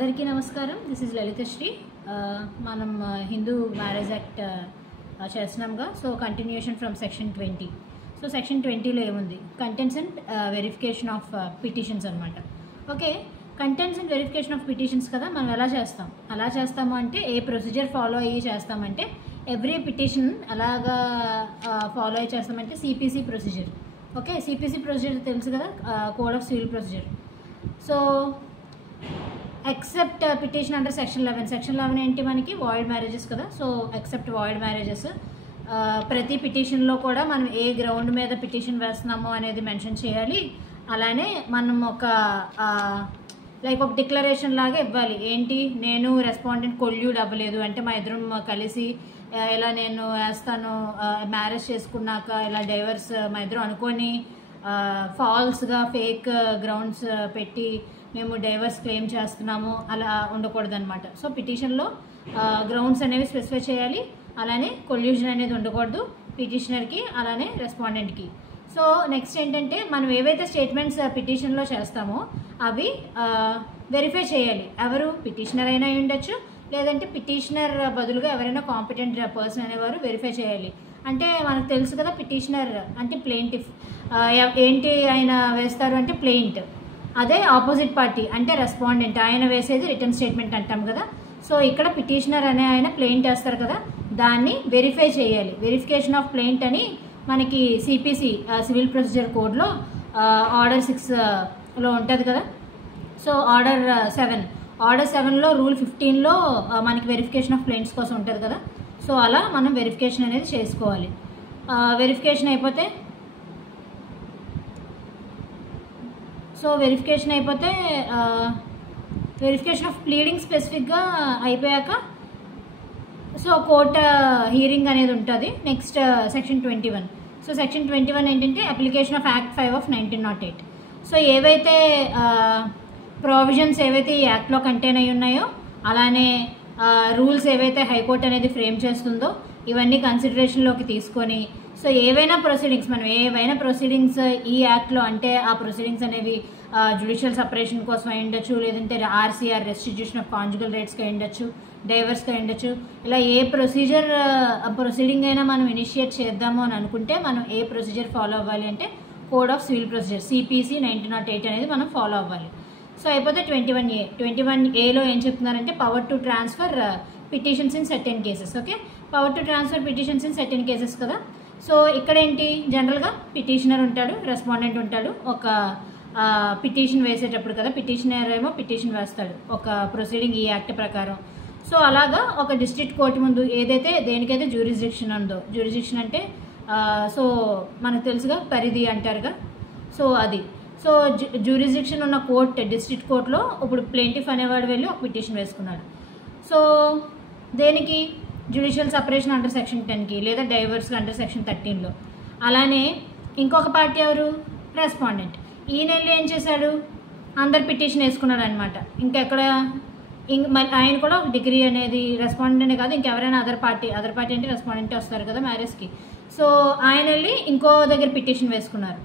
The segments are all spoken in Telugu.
అందరికీ నమస్కారం. This is Lalithasri. మనం హిందూ మ్యారేజ్ యాక్ట్ చేస్తున్నాంగా. So continuation from section 20. So section 20లో ఏముంది? Contents and verification of petitions అనమాట. Okay, contents and verification of petitions కదా. మనం ఎలా చేస్తాము అంటే ఏ ప్రొసీజర్ ఫాలో అయ్యి చేస్తామంటే ఎవ్రీ పిటిషన్ అలాగా ఫాలో అయ్యి చేస్తామంటే CPC procedure. Okay, CPC procedure తెలుసు కదా, code of civil procedure. So except petition under section 11. Section 11 ఏంటి? మనకి వాయిడ్ మ్యారేజెస్ కదా. సో ఎక్సెప్ట్ వాయిడ్ మ్యారేజెస్ ప్రతి పిటిషన్లో కూడా మనం ఏ గ్రౌండ్ మీద పిటిషన్ వేస్తున్నామో అనేది మెన్షన్ చేయాలి. అలానే మనం ఒక డిక్లరేషన్ లాగా ఇవ్వాలి. ఏంటి? నేను రెస్పాండెంట్ కొల్యూడ్ అవ్వలేదు అంటే మా ఇద్దరం కలిసి ఇలా నేను వేస్తాను, మ్యారేజ్ చేసుకున్నాక ఇలా డైవర్స్ మా ఇద్దరం అనుకొని ఫాల్స్గా ఫేక్ గ్రౌండ్స్ పెట్టి మేము డైవర్స్ క్లెయిమ్ చేస్తున్నాము అలా ఉండకూడదు అనమాట. సో పిటిషన్లో గ్రౌండ్స్ అనేవి స్పెసిఫై చేయాలి. అలానే కొల్యూషన్ అనేది ఉండకూడదు పిటిషనర్కి అలానే రెస్పాండెంట్కి. సో నెక్స్ట్ ఏంటంటే మనం ఏవైతే స్టేట్మెంట్స్ పిటిషన్లో చేస్తామో అవి వెరిఫై చేయాలి. ఎవరు? పిటిషనర్ అయినా ఉండొచ్చు, లేదంటే పిటిషనర్ బదులుగా ఎవరైనా కాంపిటెంట్ పర్సన్ అనేవారు వెరిఫై చేయాలి. అంటే మనకు తెలుసు కదా, పిటిషనర్ అంటే ప్లెయింటిఫ్. ఏంటి ఆయన వేస్తారు అంటే ప్లెయింట్. అదే ఆపోజిట్ పార్టీ అంటే రెస్పాండెంట్, ఆయన వేసేది రిటర్న్ స్టేట్మెంట్ అంటాం కదా. సో ఇక్కడ పిటిషనర్ అనే ఆయన ప్లెయింట్ వేస్తారు కదా, దాన్ని వెరిఫై చేయాలి. వెరిఫికేషన్ ఆఫ్ ప్లెయింట్ అని మనకి సిపిసి సివిల్ ప్రొసీజర్ కోడ్లో ఆర్డర్ 6లో ఉంటుంది కదా. సో ఆర్డర్ 7లో రూల్ 15లో మనకి వెరిఫికేషన్ ఆఫ్ ప్లెయింట్స్ కోసం ఉంటుంది కదా. సో అలా మనం వెరిఫికేషన్ అనేది చేసుకోవాలి. వెరిఫికేషన్ అయిపోతే వెరిఫికేషన్ ఆఫ్ ప్లీడింగ్ స్పెసిఫిక్గా అయిపోయాక సో కోర్ట్ హియరింగ్ అనేది ఉంటుంది. Next section 21. సో సెక్షన్ 21 ఏంటంటే application of act 5 of 1908. So ఏవైతే ప్రొవిజన్స్ ఏవైతే ఈ యాక్ట్లో కంటైన్ అయి ఉన్నాయో, అలానే రూల్స్ ఏవైతే హైకోర్టు అనేది ఫ్రేమ్ చేస్తుందో ఇవన్నీ కన్సిడరేషన్లోకి తీసుకొని సో ఏవైనా ప్రొసీడింగ్స్ ఈ యాక్ట్లో అంటే ఆ ప్రొసీడింగ్స్ అనేవి జ్యుడిషియల్ సపరేషన్ కోసం అయి ఉండొచ్చు, లేదంటే ఆర్సీఆర్ రెస్టిట్యూషన్ ఆఫ్ కాంజుగల్ రైట్స్కి అయి ఉండొచ్చు, డైవర్స్కి అయి ఉండొచ్చు. ఇలా ఏ ప్రొసీడింగ్ అయినా మనం ఇనిషియేట్ చేద్దాము అని అనుకుంటే మనం ఏ ప్రొసీజర్ ఫాలో అవ్వాలి అంటే code of civil procedure CPC 1908 అనేది మనం ఫాలో అవ్వాలి. సో అయిపోతే 21Aలో ఏం చెప్తున్నారంటే power to transfer petitions in certain cases. Okay, power to transfer petitions in certain cases కదా. సో ఇక్కడ ఏంటి? జనరల్గా పిటిషనర్ ఉంటాడు, రెస్పాండెంట్ ఉంటాడు. ఒక పిటిషన్ వేసేటప్పుడు కదా, పిటిషనర్ ఏమో పిటిషన్ వేస్తాడు ఒక ప్రొసీడింగ్ ఈ యాక్ట్ ప్రకారం. సో అలాగా ఒక డిస్ట్రిక్ట్ కోర్టు ముందు దేనికైతే జ్యూరిస్డిక్షన్ ఉందో, జ్యూరిస్డిక్షన్ అంటే సో మనకు తెలుసుగా పరిధి అంటారుగా. సో అది జ్యూరిస్డిక్షన్ ఉన్న డిస్ట్రిక్ట్ కోర్టులో ఇప్పుడు ప్లెయింటిఫ్ అనేవాడు వెళ్ళి ఒక పిటిషన్ వేసుకున్నాడు. సో దేనికి? జ్యుడిషియల్ సపరేషన్ అండర్ సెక్షన్ 10కి, లేదా డైవర్స్ అండర్ సెక్షన్ 13లో. అలానే ఇంకొక పార్టీ ఎవరు? రెస్పాండెంట్. ఈయన ఏం చేశాడు? అందరు పిటిషన్ వేసుకున్నాడు అనమాట. ఇంకెక్కడ ఆయన కూడా ఒక డిగ్రీ అనేది రెస్పాండెంట్ కాదు, ఇంకెవరైనా అదర్ పార్టీ అంటే రెస్పాండెంట్ వస్తారు కదా మ్యారేజ్కి. సో ఆయన వెళ్ళి ఇంకో దగ్గర పిటిషన్ వేసుకున్నారు.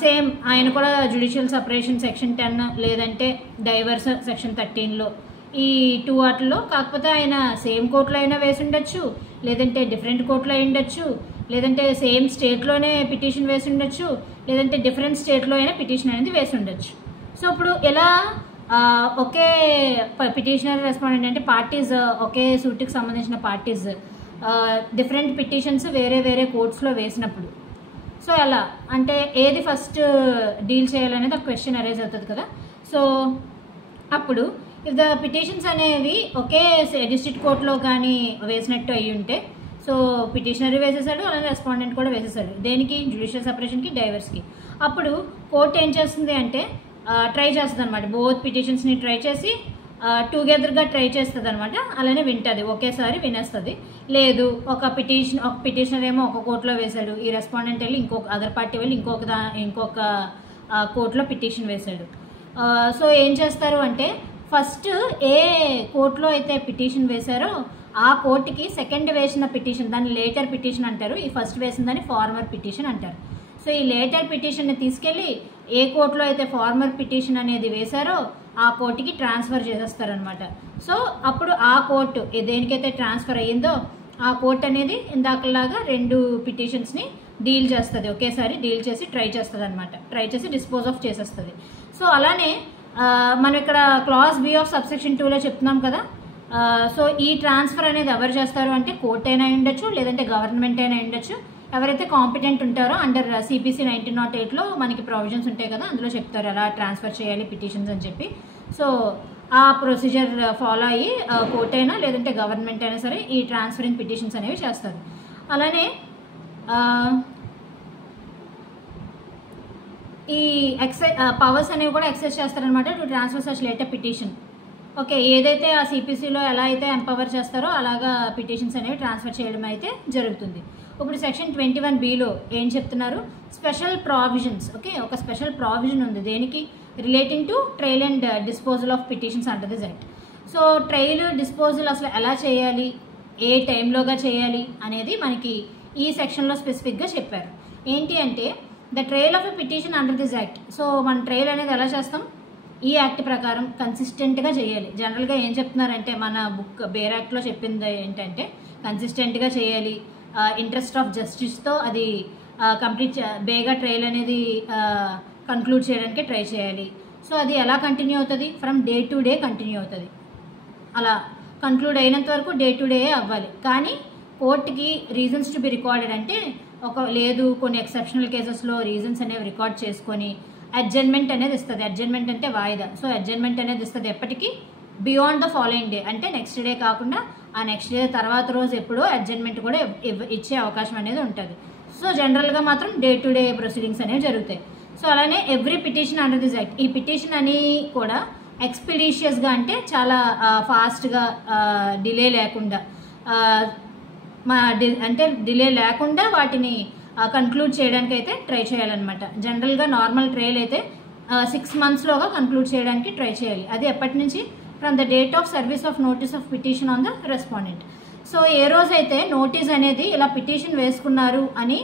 సేమ్ ఆయన కూడా జ్యుడిషియల్ సపరేషన్ సెక్షన్ 10 లేదంటే డైవర్స్ సెక్షన్ 13లో ఈ 2 వాటిల్లో. కాకపోతే ఆయన సేమ్ కోర్టులో అయినా వేసి ఉండొచ్చు, లేదంటే డిఫరెంట్ కోర్టులో అయి ఉండొచ్చు, లేదంటే సేమ్ స్టేట్లోనే పిటిషన్ వేసి ఉండొచ్చు, లేదంటే డిఫరెంట్ స్టేట్లో అయినా పిటిషన్ అనేది వేసి ఉండొచ్చు. సో ఇప్పుడు ఎలా ఒకే పిటిషనర్ రెస్పాండెంట్ అంటే పార్టీస్ ఒకే సూట్కి సంబంధించిన పార్టీస్ డిఫరెంట్ పిటిషన్స్ వేరే కోర్ట్స్లో వేసినప్పుడు సో ఎలా అంటే ఏది ఫస్ట్ డీల్ చేయాలనేది ఒక క్వశ్చన్ అరైజ్ అవుతుంది కదా. సో అప్పుడు ఇఫ్ ద పిటిషన్స్ అనేవి ఒకే డిస్ట్రిక్ట్ కోర్టులో కానీ వేసినట్టు అయ్యి ఉంటే సో పిటిషనరీ వేసేసాడు, అలానే రెస్పాండెంట్ కూడా వేసేసాడు. దేనికి? జ్యుడిషియల్ సపరేషన్కి, డైవర్స్కి. అప్పుడు కోర్టు ఏం చేస్తుంది అంటే ట్రై చేస్తుంది అనమాట. బోత్ పిటిషన్స్ని ట్రై చేసి టుగెదర్గా ట్రై చేస్తుంది అనమాట. అలానే వింటుంది, ఒకేసారి వినేస్తుంది. లేదు ఒక పిటిషనర్ ఏమో ఒక కోర్టులో వేశాడు, ఈ రెస్పాండెంట్ వెళ్ళి అదర్ పార్టీ వెళ్ళి ఇంకొక కోర్టులో పిటిషన్ వేశాడు. సో ఏం చేస్తారు అంటే ఫస్ట్ ఏ కోర్టులో అయితే పిటిషన్ వేశారో ఆ కోర్టుకి సెకండ్ వేసిన పిటిషన్, దాన్ని లేటర్ పిటిషన్ అంటారు. ఈ ఫస్ట్ వేసిన దాన్ని ఫార్మర్ పిటిషన్ అంటారు. సో ఈ లేటర్ పిటిషన్ని తీసుకెళ్ళి ఏ కోర్టులో అయితే ఫార్మర్ పిటిషన్ అనేది వేశారో ఆ కోర్టుకి ట్రాన్స్ఫర్ చేసేస్తారనమాట. సో అప్పుడు ఆ కోర్టు దేనికైతే ట్రాన్స్ఫర్ అయ్యిందో ఆ కోర్ట్ అనేది ఇందాకలాగా 2 పిటిషన్స్ని డీల్ చేస్తుంది, ఒకేసారి డీల్ చేసి ట్రై చేస్తుంది అనమాట, ట్రై చేసి డిస్పోజ్ ఆఫ్ చేసేస్తుంది. సో అలానే మనం ఇక్కడ క్లాస్ బి ఆఫ్ సబ్సెక్షన్ 2లో చెప్తున్నాం కదా. సో ఈ ట్రాన్స్ఫర్ అనేది ఎవరు చేస్తారు అంటే కోర్ట్ అయినా ఉండొచ్చు, లేదంటే గవర్నమెంట్ అయినా ఉండొచ్చు. ఎవరైతే కాంపిటెంట్ ఉంటారో అండర్ సిపిసి 1908లో మనకి ప్రొవిజన్స్ ఉంటాయి కదా, అందులో చెప్తారు ఎలా ట్రాన్స్ఫర్ చేయాలి పిటిషన్స్ అని చెప్పి. సో ఆ ప్రొసీజర్ ఫాలో అయ్యి కోర్ట్ అయినా లేదంటే గవర్నమెంట్ అయినా సరే ఈ ట్రాన్స్ఫరింగ్ పిటిషన్స్ అనేవి చేస్తారు. అలానే ఈ పవర్స్ అనేవి కూడా ఎక్సెస్ చేస్తారనమాట to transfer such later petition. Okay, ఏదైతే ఆ సిపిసిలో ఎలా అయితే ఎంపవర్ చేస్తారో అలాగా పిటిషన్స్ అనేవి ట్రాన్స్ఫర్ చేయడం అయితే జరుగుతుంది. ఇప్పుడు సెక్షన్ 21Bలో ఏం చెప్తున్నారు, స్పెషల్ ప్రావిజన్స్. ఓకే, ఒక స్పెషల్ ప్రావిజన్ ఉంది దేనికి, relating to trial and disposal of petitions under this act. So trial disposal అసలు ఎలా చేయాలి, ఏ టైంలోగా చేయాలి అనేది మనకి ఈ సెక్షన్లో స్పెసిఫిక్గా చెప్పారు. ఏంటి అంటే the trial of a petition under this act. So మన ట్రయల్ అనేది ఎలా చేస్తాం, ఈ యాక్ట్ ప్రకారం కన్సిస్టెంట్గా చేయాలి. జనరల్గా ఏం చెప్తున్నారంటే మన బుక్ బేర్ యాక్ట్లో చెప్పింది ఏంటంటే కన్సిస్టెంట్గా చేయాలి, ఇంట్రెస్ట్ ఆఫ్ జస్టిస్తో అది కంప్లీట్ బేగా ట్రయల్ అనేది కంక్లూడ్ చేయడానికి ట్రై చేయాలి. సో అది ఎలా కంటిన్యూ అవుతుంది, from day to day continue అవుతుంది. అలా కంక్లూడ్ అయినంత వరకు డే టు డే అవ్వాలి. కానీ కోర్టుకి రీజన్స్ టు బి రికార్డెడ్ అంటే లేదు కొన్ని ఎక్సెప్షనల్ కేసెస్లో రీజన్స్ అనేవి రికార్డ్ చేసుకొని అడ్జర్న్మెంట్ అనేది ఇస్తుంది. అడ్జర్న్మెంట్ అంటే వాయిదా. సో అడ్జర్న్మెంట్ అనేది ఇస్తుంది ఎప్పటికీ, బియాండ్ ద ఫాలోయింగ్ డే, అంటే నెక్స్ట్ డే కాకుండా ఆ నెక్స్ట్ డే తర్వాత రోజు ఎప్పుడో అడ్జర్న్మెంట్ కూడా ఇచ్చే అవకాశం అనేది ఉంటుంది. సో జనరల్గా మాత్రం డే టు డే ప్రొసీడింగ్స్ అనేవి జరుగుతాయి. సో అలానే every petition under this act, ఈ పిటిషన్ అని కూడా ఎక్స్పెడిషియస్గా అంటే చాలా ఫాస్ట్గా డిలే లేకుండా అంటే డిలే లేకుండా వాటిని కంక్లూడ్ చేయడానికి అయితే ట్రై చేయాలన్నమాట. జనరల్గా నార్మల్ ట్రయల్ అయితే 6 monthsలోగా కంక్లూడ్ చేయడానికి ట్రై చేయాలి. అది ఎప్పటి నుంచి, from the date of service of notice of petition on the respondent. So ఏ రోజైతే నోటీస్ అనేది ఇలా పిటిషన్ వేసుకున్నారు అని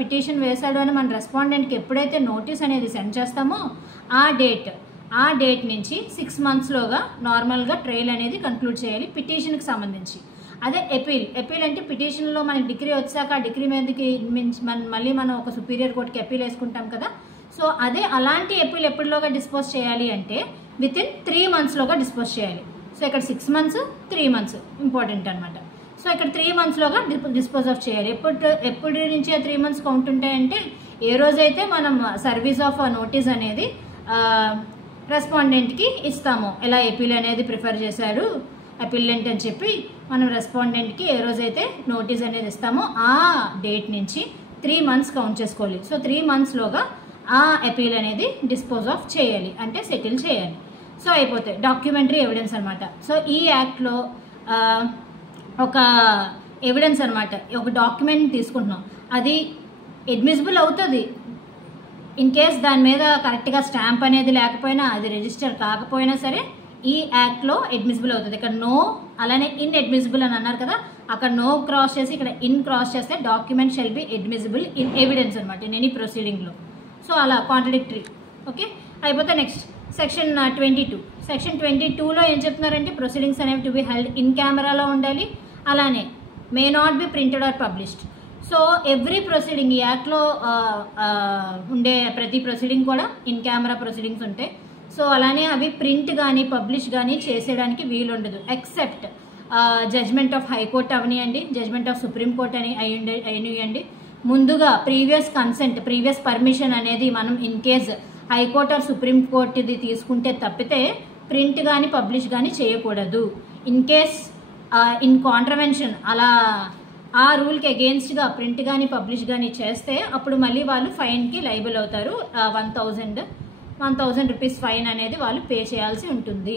పిటిషన్ వేశాడు అని మన రెస్పాండెంట్కి ఎప్పుడైతే నోటీస్ అనేది సెండ్ చేస్తామో ఆ డేట్ నుంచి 6 monthsలోగా నార్మల్గా ట్రయల్ అనేది కంక్లూడ్ చేయాలి పిటిషన్కి సంబంధించి. అదే ఎపీల్ అంటే పిటిషన్లో మనకి డిగ్రీ వచ్చాక ఆ డిగ్రీ మీదకి మళ్ళీ మనం ఒక సుపీరియర్ కోర్టుకి అపీల్ వేసుకుంటాం కదా. సో అదే అలాంటి అపీల్ ఎప్పటిలోగా డిస్పోజ్ చేయాలి అంటే వితిన్ 3 monthsలోగా డిస్పోజ్ చేయాలి. సో ఇక్కడ 6 months 3 months ఇంపార్టెంట్ అనమాట. సో ఇక్కడ 3 monthsలోగా డిస్పోజ్ ఆఫ్ చేయాలి. ఎప్పటి నుంచి 3 months కౌంట్ ఉంటాయంటే ఏ రోజైతే మనం సర్వీస్ ఆఫ్ నోటీస్ అనేది రెస్పాండెంట్కి ఇస్తామో, ఎలా అపీల్ అనేది ప్రిఫర్ చేశారు అపీలెంట్ అని చెప్పి మనం రెస్పాండెంట్కి ఏ రోజైతే నోటీస్ అనేది ఇస్తామో ఆ డేట్ నుంచి 3 months కౌంట్ చేసుకోవాలి. సో 3 monthsలోగా ఆ అపీల్ అనేది డిస్పోజ్ ఆఫ్ చేయాలి, అంటే సెటిల్ చేయాలి. సో అయిపోతాయి డాక్యుమెంటరీ ఎవిడెన్స్ అనమాట. సో ఈ యాక్ట్లో ఒక ఎవిడెన్స్ అనమాట, ఒక డాక్యుమెంట్ తీసుకుంటున్నాం, అది అడ్మిసిబుల్ అవుతుంది ఇన్ కేస్ దాని మీద కరెక్ట్గా స్టాంప్ అనేది లేకపోయినా, అది రిజిస్టర్ కాకపోయినా సరే ఈ యాక్ట్లో అడ్మిసిబుల్ అవుతుంది. ఇక్కడ నో, అలానే ఇన్ అడ్మిసిబుల్ అని అన్నారు కదా, అక్కడ నో క్రాస్ చేసి ఇక్కడ ఇన్ క్రాస్ చేస్తే document shall be admissible in evidence అనమాట ఇన్ ఎనీ ప్రొసీడింగ్లో. సో అలా కాంట్రడిక్టరీ. ఓకే, అయిపోతే నెక్స్ట్ సెక్షన్ 22. సెక్షన్ 22లో ఏం చెప్తున్నారంటే ప్రొసీడింగ్స్ అనేవి టు బి హెల్డ్ ఇన్ కెమెరాలో ఉండాలి, అలానే may not be printed or published. So every proceeding ఈ యాక్ట్లో ఉండే ప్రతి ప్రొసీడింగ్ కూడా ఇన్ కెమెరా ప్రొసీడింగ్స్ ఉంటాయి. సో అలానే అవి ప్రింట్ కానీ పబ్లిష్ కానీ చేసేయడానికి వీలు ఉండదు, ఎక్సెప్ట్ జడ్జ్మెంట్ ఆఫ్ హైకోర్ట్ అవనియండి, జడ్జ్మెంట్ ఆఫ్ సుప్రీంకోర్ట్ అని అయినియండి. ముందుగా ప్రీవియస్ కన్సెంట్, ప్రీవియస్ పర్మిషన్ అనేది మనం ఇన్ కేస్ హైకోర్ట్ ఆర్ సుప్రీంకోర్టుది తీసుకుంటే తప్పితే ప్రింట్ కానీ పబ్లిష్ కానీ చేయకూడదు. ఇన్ కేస్ ఇన్ కాంట్రవెన్షన్ అలా ఆ రూల్కి అగెయిన్స్ట్గా ప్రింట్ కానీ పబ్లిష్ కానీ చేస్తే అప్పుడు మళ్ళీ వాళ్ళు ఫైన్కి లైబుల్ అవుతారు. 1000 రూపీస్ ఫైన్ అనేది వాళ్ళు పే చేయాల్సి ఉంటుంది.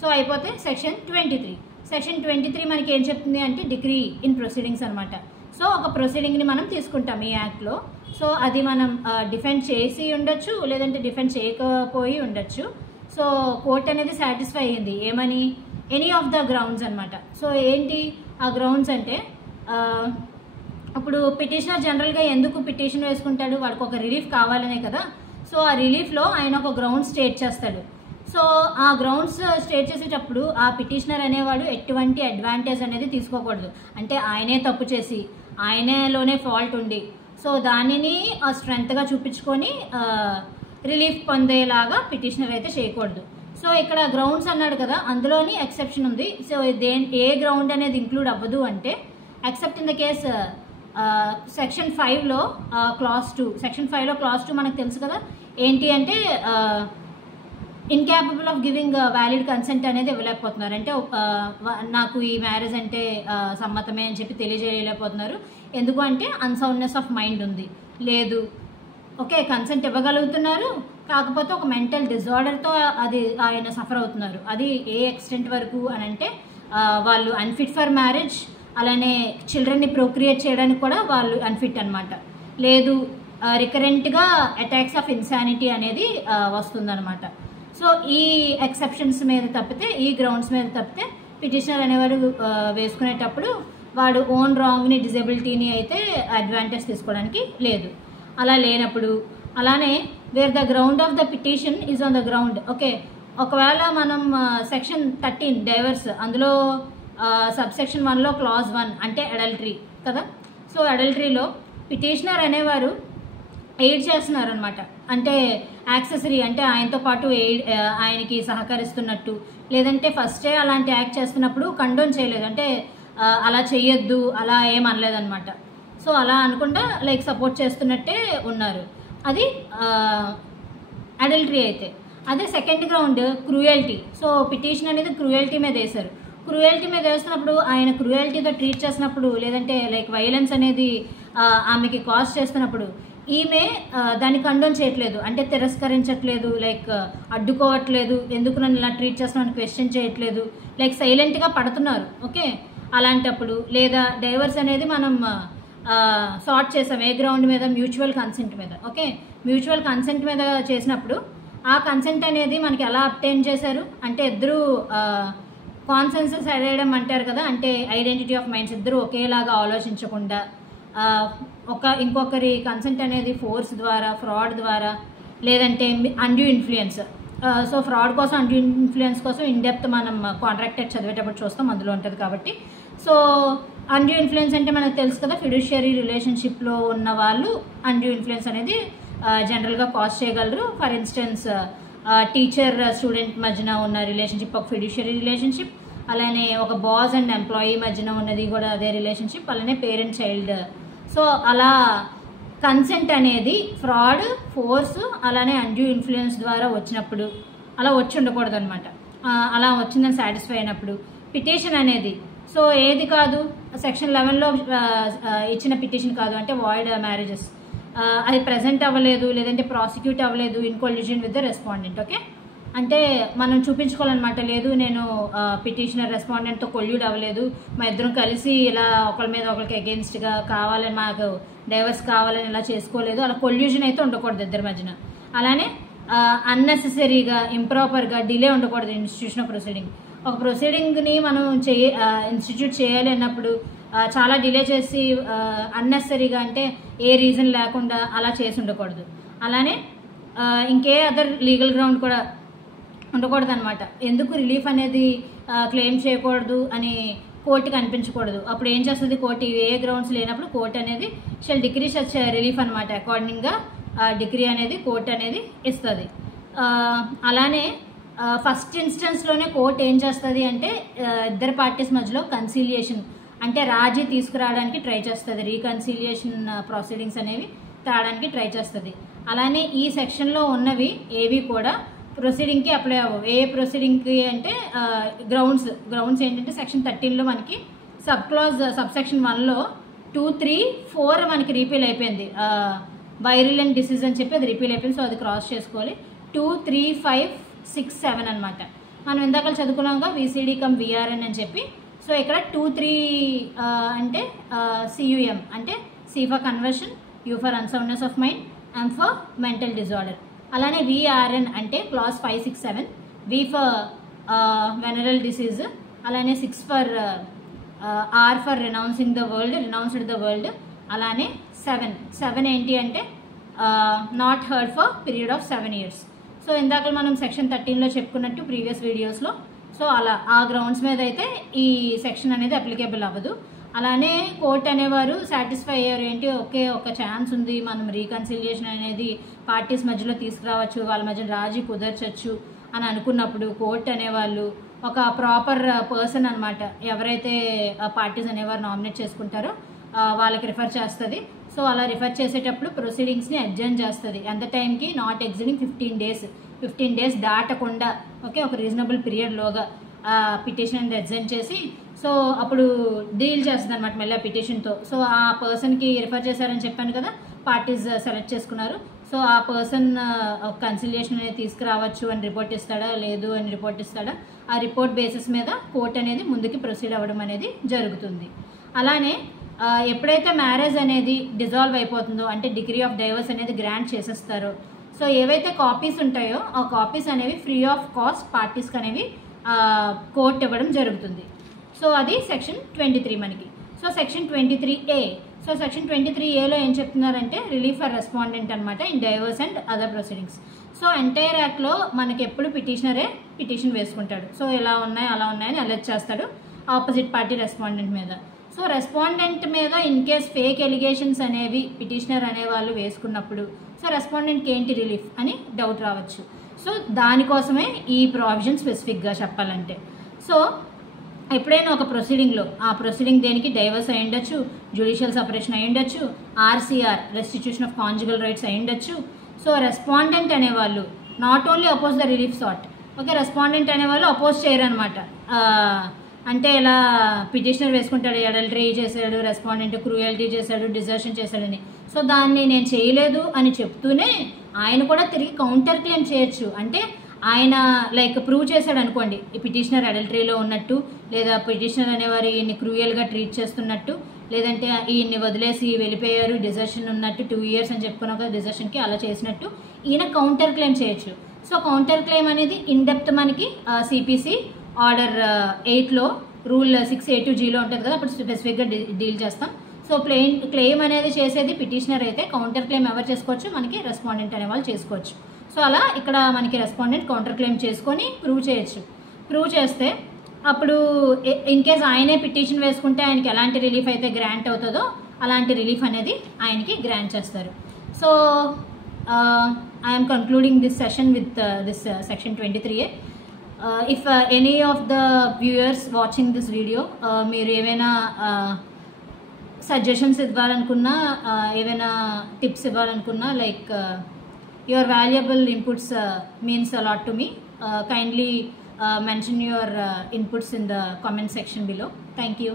సో అయిపోతే సెక్షన్ 23. సెక్షన్ 23 మనకి ఏం చెప్తుంది అంటే డిగ్రీ ఇన్ ప్రొసీడింగ్స్ అనమాట. సో ఒక ప్రొసీడింగ్ని మనం తీసుకుంటాం ఈ యాక్ట్లో. సో అది మనం డిఫెండ్ చేసి ఉండొచ్చు, లేదంటే డిఫెండ్ చేయకపోయి ఉండొచ్చు. సో కోర్ట్ అనేది సాటిస్ఫై అయ్యింది ఏమని, ఎనీ ఆఫ్ ద గ్రౌండ్స్ అనమాట. సో ఏంటి ఆ గ్రౌండ్స్ అంటే, ఇప్పుడు పిటిషనర్ జనరల్గా ఎందుకు పిటిషన్ వేసుకుంటాడు, వాడికి ఒక రిలీఫ్ కావాలనే కదా. సో ఆ రిలీఫ్లో ఆయన ఒక గ్రౌండ్ స్టేట్ చేస్తాడు. సో ఆ గ్రౌండ్స్ స్టేట్ చేసేటప్పుడు ఆ పిటిషనర్ అనేవాడు ఎటువంటి అడ్వాంటేజ్ అనేది తీసుకోకూడదు. అంటే ఆయనే తప్పు చేసి ఆయనలోనే ఫాల్ట్ ఉండి సో దానిని స్ట్రెంగ్త్గా చూపించుకొని రిలీఫ్ పొందేలాగా పిటిషనర్ అయితే చేయకూడదు. సో ఇక్కడ గ్రౌండ్స్ అన్నాడు కదా, అందులోని ఎక్సెప్షన్ ఉంది. సో ఏ గ్రౌండ్ అనేది ఇంక్లూడ్ అవ్వదు అంటే except in the case section 5లో క్లాస్ 2. సెక్షన్ 5లో క్లాస్ 2 మనకు తెలుసు కదా ఏంటి అంటే incapable of giving valid consent అనేది ఇవ్వలేకపోతున్నారు. అంటే నాకు ఈ మ్యారేజ్ అంటే సమ్మతమే అని చెప్పి తెలియజేయలేకపోతున్నారు. ఎందుకు అంటే అన్సౌండ్నెస్ ఆఫ్ మైండ్ ఉంది, లేదు. ఓకే, కన్సెంట్ ఇవ్వగలుగుతున్నారు, కాకపోతే ఒక మెంటల్ డిజార్డర్తో అది ఆయన సఫర్ అవుతున్నారు. అది ఏ ఎక్స్టెంట్ వరకు అని అంటే వాళ్ళు అన్ఫిట్ ఫర్ మ్యారేజ్, అలానే చిల్డ్రన్ని ప్రొక్రియేట్ చేయడానికి కూడా వాళ్ళు అన్ఫిట్ అనమాట. లేదు, రికరెంట్గా అటాక్స్ ఆఫ్ ఇన్సానిటీ అనేది వస్తుందన్నమాట. సో ఈ ఎక్సెప్షన్స్ మీద తప్పితే, ఈ గ్రౌండ్స్ మీద తప్పితే పిటిషనర్ అనేవాడు వేసుకునేటప్పుడు వాడు ఓన్ రాంగ్ని, డిజబిలిటీని అయితే అడ్వాంటేజ్ తీసుకోవడానికి లేదు. అలా లేనప్పుడు, అలానే wear the ground of the petition is on the ground. Okay, ఒకవేళ మనం సెక్షన్ 13 డైవర్స్, అందులో సబ్సెక్షన్ 1లో క్లాజ్ 1 అంటే అడల్టరీ కదా. సో అడల్టరీలో పిటిషనర్ అనేవారు ఎయిడ్ చేస్తున్నారు అనమాట. అంటే యాక్సెసరీ, అంటే ఆయనతో పాటు ఆయనకి సహకరిస్తున్నట్టు, లేదంటే ఫస్టే అలాంటి యాక్ట్ చేస్తున్నప్పుడు కండోన్ చేయలేదు, అంటే అలా చెయ్యొద్దు అలా ఏమనలేదన్నమాట. సో అలా అనుకుంటా లైక్ సపోర్ట్ చేస్తున్నట్టే ఉన్నారు. అది అడల్టరీ అయితే. అదే second ground cruelty. So petition అనేది క్రూయల్టీ మీద వేశారు. క్రూయల్టీ మీద వేస్తున్నప్పుడు ఆయన క్రూయల్టీతో ట్రీట్ చేసినప్పుడు, లేదంటే లైక్ వైలెన్స్ అనేది ఆమెకి కాజ్ చేస్తున్నప్పుడు ఈమె దాన్ని కండోన్ చేయట్లేదు, అంటే తిరస్కరించట్లేదు, లైక్ అడ్డుకోవట్లేదు, ఎందుకు నన్ను ఇలా ట్రీట్ చేస్తున్నాను క్వశ్చన్ చేయట్లేదు, లైక్ సైలెంట్గా పడుతున్నారు. ఓకే, అలాంటప్పుడు లేదా డైవర్స్ అనేది మనం సార్ట్ చేసాం ఏ గ్రౌండ్ మీద, మ్యూచువల్ కన్సెంట్ మీద. ఓకే, మ్యూచువల్ కన్సెంట్ మీద చేసినప్పుడు ఆ కన్సెంట్ అనేది మనకి ఎలా అబ్టైన్ చేశారు అంటే ఇద్దరు కాన్సెన్సస్ అడేయడం అంటారు కదా, అంటే ఐడెంటిటీ ఆఫ్ మైండ్స్, ఇద్దరు ఒకేలాగా ఆలోచించకుండా ఇంకొకరి కన్సెంట్ అనేది ఫోర్స్ ద్వారా, ఫ్రాడ్ ద్వారా, లేదంటే అన్డ్యూ ఇన్ఫ్లుయెన్స్. సో ఫ్రాడ్ కోసం, అన్డ్యూ ఇన్ఫ్లుయెన్స్ కోసం ఇన్ డెప్త్ మనం కాంట్రాక్ట్ యాక్ట్ చదివేటప్పుడు చూస్తాం, అందులో ఉంటుంది కాబట్టి. సో అన్డ్యూ ఇన్ఫ్లుయెన్స్ అంటే మనకు తెలుసు కదా, ఫిడ్యూషియరీ రిలేషన్షిప్లో ఉన్న వాళ్ళు అన్డ్యూ ఇన్ఫ్లుయెన్స్ అనేది జనరల్గా కాజ్ చేయగలరు. ఫర్ ఇన్స్టెన్స్ టీచర్ స్టూడెంట్ మధ్యన ఉన్న రిలేషన్షిప్ ఒక ఫిడ్యూషియరీ రిలేషన్షిప్, అలానే ఒక బాస్ అండ్ ఎంప్లాయీ మధ్యన ఉన్నది కూడా అదే రిలేషన్షిప్, అలానే పేరెంట్ చైల్డ్. సో అలా కన్సెంట్ అనేది ఫ్రాడ్, ఫోర్స్, అలానే అన్డ్యూ ఇన్ఫ్లుయెన్స్ ద్వారా వచ్చినప్పుడు అలా వచ్చి ఉండకూడదు అనమాట. అలా వచ్చిందని సాటిస్ఫై అయినప్పుడు పిటిషన్ అనేది, సో ఏది కాదు, సెక్షన్ 11లో ఇచ్చిన పిటిషన్ కాదు, అంటే వాయిడ్ మ్యారేజెస్, అది ప్రజెంట్ అవ్వలేదు, లేదంటే ప్రాసిక్యూట్ అవ్వలేదు in collusion with the respondent. Okay, అంటే మనం చూపించుకోవాలన్నమాట, లేదు నేను పిటిషనర్ రెస్పాండెంట్తో కొల్యూడ్ అవ్వలేదు, మా ఇద్దరం కలిసి ఇలా ఒకరి మీద ఒకరికి అగెన్స్ట్గా కావాలని, మాకు డైవర్స్ కావాలని ఇలా చేసుకోలేదు, అలా కొల్యూషన్ అయితే ఉండకూడదు ఇద్దరి మధ్యన. అలానే అన్నెసెసరీగా, ఇంప్రాపర్గా డిలే ఉండకూడదు ఇన్స్టిట్యూషన్ ఆఫ్ ప్రొసీడింగ్. ఒక ప్రొసీడింగ్ని మనం ఇన్స్టిట్యూట్ చేయాలి అన్నప్పుడు చాలా డిలే చేసి అన్నెసరీగా, అంటే ఏ రీజన్ లేకుండా అలా చేసి ఉండకూడదు. అలానే ఇంకే అదర్ లీగల్ గ్రౌండ్ కూడా ఉండకూడదు అనమాట. ఎందుకు రిలీఫ్ అనేది క్లెయిమ్ చేయకూడదు అని కోర్టుకి అనిపించకూడదు. అప్పుడు ఏం చేస్తుంది కోర్టు, ఏ గ్రౌండ్స్ లేనప్పుడు కోర్టు అనేది షల్ డిగ్రీ సచ్ రిలీఫ్ అనమాట. అకార్డింగ్గా డిగ్రీ అనేది కోర్టు అనేది ఇస్తుంది. అలానే ఫస్ట్ ఇన్స్టెన్స్లోనే కోర్టు ఏం చేస్తుంది అంటే ఇద్దరు పార్టీస్ మధ్యలో కన్సిలియేషన్, అంటే రాజీ తీసుకురావడానికి ట్రై చేస్తుంది, రీకన్సిలియేషన్ ప్రొసీడింగ్స్ అనేవి తేడానికి ట్రై చేస్తుంది. అలానే ఈ సెక్షన్లో ఉన్నవి ఏవి కూడా ప్రొసీడింగ్కి అప్లై అవ్వవు. ఏ ప్రొసీడింగ్కి అంటే గ్రౌండ్స్ ఏంటంటే సెక్షన్ 13లో మనకి సబ్సెక్షన్ 1లో 2, 3, 4 మనకి రీపీల్ అయిపోయింది. వైరిలెంట్ డిసీజ్ అని చెప్పి అది రీపీల్ అయిపోయింది. సో అది క్రాస్ చేసుకోవాలి. 2, 3, 5, 6, 7 అనమాట. మనం ఇందాక చదువుకున్నాక విసిడి కమ్ విఆర్ఎన్ అని చెప్పి. సో ఇక్కడ 2, 3 అంటే సియుఎం అంటే C for conversion, U for unsoundness of mind, M for mental disorder. అలానే విఆర్ఎన్ అంటే clause 5, 6, 7, V for venereal disease, అలానే 6 for R for renounced the world. అలానే 7 ఏంటి అంటే not heard for period of 7 years. So ఇందాక మనం సెక్షన్ 13లో చెప్పుకున్నట్టు ప్రీవియస్ వీడియోస్లో, సో అలా ఆ గ్రౌండ్స్ మీద అయితే ఈ సెక్షన్ అనేది అప్లికేబుల్ అవ్వదు. అలానే కోర్ట్ అనేవారు సాటిస్ఫై అయ్యారు, ఏంటి ఒకే ఒక ఛాన్స్ ఉంది, మనం రీకన్సిలియేషన్ అనేది పార్టీస్ మధ్యలో తీసుకురావచ్చు, వాళ్ళ మధ్య రాజీ కుదర్చచ్చు అని అనుకున్నప్పుడు కోర్ట్ అనేవాళ్ళు ఒక ప్రాపర్ పర్సన్ అనమాట, ఎవరైతే పార్టీస్ అనేవారు నామినేట్ చేసుకుంటారో వాళ్ళకి రిఫర్ చేస్తుంది. సో అలా రిఫర్ చేసేటప్పుడు ప్రొసీడింగ్స్ని అడ్జర్న్ చేస్తుంది. ఎంత టైంకి? నాట్ ఎగ్జిడింగ్ 15 డేస్ దాటకుండా, ఓకే, ఒక రీజనబుల్ పీరియడ్లోగా పిటిషన్ అనేది అడ్జర్న్ చేసి, సో అప్పుడు డీల్ చేస్తుంది అనమాట మళ్ళీ ఆ పిటిషన్తో. సో ఆ పర్సన్కి రిఫర్ చేశారని చెప్పాను కదా, పార్టీస్ సెలెక్ట్ చేసుకున్నారు. సో ఆ పర్సన్ కన్సిలియేషన్ అనేది తీసుకురావచ్చు అని రిపోర్ట్ ఇస్తాడా, లేదు అని రిపోర్ట్ ఇస్తాడా, ఆ రిపోర్ట్ బేసిస్ మీద కోర్ట్ అనేది ముందుకి ప్రొసీడ్ అవ్వడం అనేది జరుగుతుంది. అలానే ఎప్పుడైతే మ్యారేజ్ అనేది డిజాల్వ్ అయిపోతుందో, అంటే డిగ్రీ ఆఫ్ డైవర్స్ అనేది గ్రాంట్ చేసేస్తారో, సో ఏవైతే కాపీస్ ఉంటాయో ఆ కాపీస్ అనేవి ఫ్రీ ఆఫ్ కాస్ట్ పార్టీస్కి అనేవి కోర్ట్ ఇవ్వడం జరుగుతుంది. సో అది సెక్షన్ 23 మనకి. So section 23A, so section 23Aలో ఏం చెప్తున్నారంటే రిలీఫ్ ఫర్ రెస్పాండెంట్ అనమాట in divorce and other proceedings. So entire యాక్ట్లో మనకి ఎప్పుడు పిటిషనరే పిటిషన్ వేసుకుంటాడు. సో ఎలా ఉన్నాయి అలా ఉన్నాయని అలెర్ట్ చేస్తాడు ఆపోజిట్ పార్టీ రెస్పాండెంట్ మీద. సో రెస్పాండెంట్ మీద ఇన్ కేస్ ఫేక్ ఎలిగేషన్స్ అనేవి పిటిషనర్ అనేవాళ్ళు వేసుకున్నప్పుడు, సో రెస్పాండెంట్కి ఏంటి రిలీఫ్ అని డౌట్ రావచ్చు. సో దానికోసమే ఈ ప్రావిజన్ స్పెసిఫిక్గా చెప్పాలంటే. సో ఎప్పుడైనా ఒక ప్రొసీడింగ్లో, ఆ ప్రొసీడింగ్ దేనికి? డైవర్స్ అయి ఉండొచ్చు, జ్యుడిషియల్ సపరేషన్ అయి ఉండొచ్చు, RCR restitution of conjugal rights అయి ఉండొచ్చు. సో రెస్పాండెంట్ అనేవాళ్ళు not only oppose the relief sought, okay, respondent అనేవాళ్ళు అపోజ్ చేయరు అనమాట. అంటే ఇలా పిటిషనర్ వేసుకుంటాడు, అడల్టరీ చేశాడు, రెస్పాండెంట్ క్రూయల్టీ చేశాడు, డిజర్షన్ చేశాడని. సో దాన్ని నేను చేయలేదు అని చెప్తూనే ఆయన కూడా తిరిగి కౌంటర్ క్లెయిమ్ చేయొచ్చు. అంటే ఆయన లైక్ ప్రూవ్ చేశాడు అనుకోండి, ఈ పిటిషనర్ అడల్టరీలో ఉన్నట్టు, లేదా పిటిషనర్ అనేవారు ఈయన్ని క్రూయల్గా ట్రీట్ చేస్తున్నట్టు, లేదంటే ఈయన్ని వదిలేసి వెళ్ళిపోయారు, డిజర్షన్ ఉన్నట్టు 2 years అని చెప్పుకున్నాం కదా డిజర్షన్కి, అలా చేసినట్టు ఈయన కౌంటర్ క్లెయిమ్ చేయొచ్చు. సో కౌంటర్ క్లెయిమ్ అనేది ఇన్ డెప్త్ మనకి CPC ఆర్డర్ 8లో రూల్ 6A2Gలో ఉంటుంది కదా, అప్పుడు స్పెసిఫిక్గా డీల్ చేస్తాం. సో క్లెయిమ్ అనేది చేసేది పిటిషనర్ అయితే, కౌంటర్ క్లెయిమ్ ఎవరు చేసుకోవచ్చు? మనకి రెస్పాండెంట్ అనే వాళ్ళు చేసుకోవచ్చు. సో అలా ఇక్కడ మనకి రెస్పాండెంట్ కౌంటర్ క్లెయిమ్ చేసుకొని ప్రూవ్ చేయొచ్చు. ప్రూవ్ చేస్తే అప్పుడు ఇన్ కేస్ ఆయనే పిటిషన్ వేసుకుంటే ఆయనకి ఎలాంటి రిలీఫ్ అయితే గ్రాంట్ అవుతుందో అలాంటి రిలీఫ్ అనేది ఆయనకి గ్రాంట్ చేస్తారు. So I'm concluding this session with this section 23A. If any of the viewers watching this video మీరు ఏమైనా సజెషన్స్ ఇవ్వాలనుకున్నా, ఏమైనా టిప్స్ ఇవ్వాలనుకున్నా, like your valuable inputs means a lot to me. Kindly mention your inputs in the comment section below. Thank you.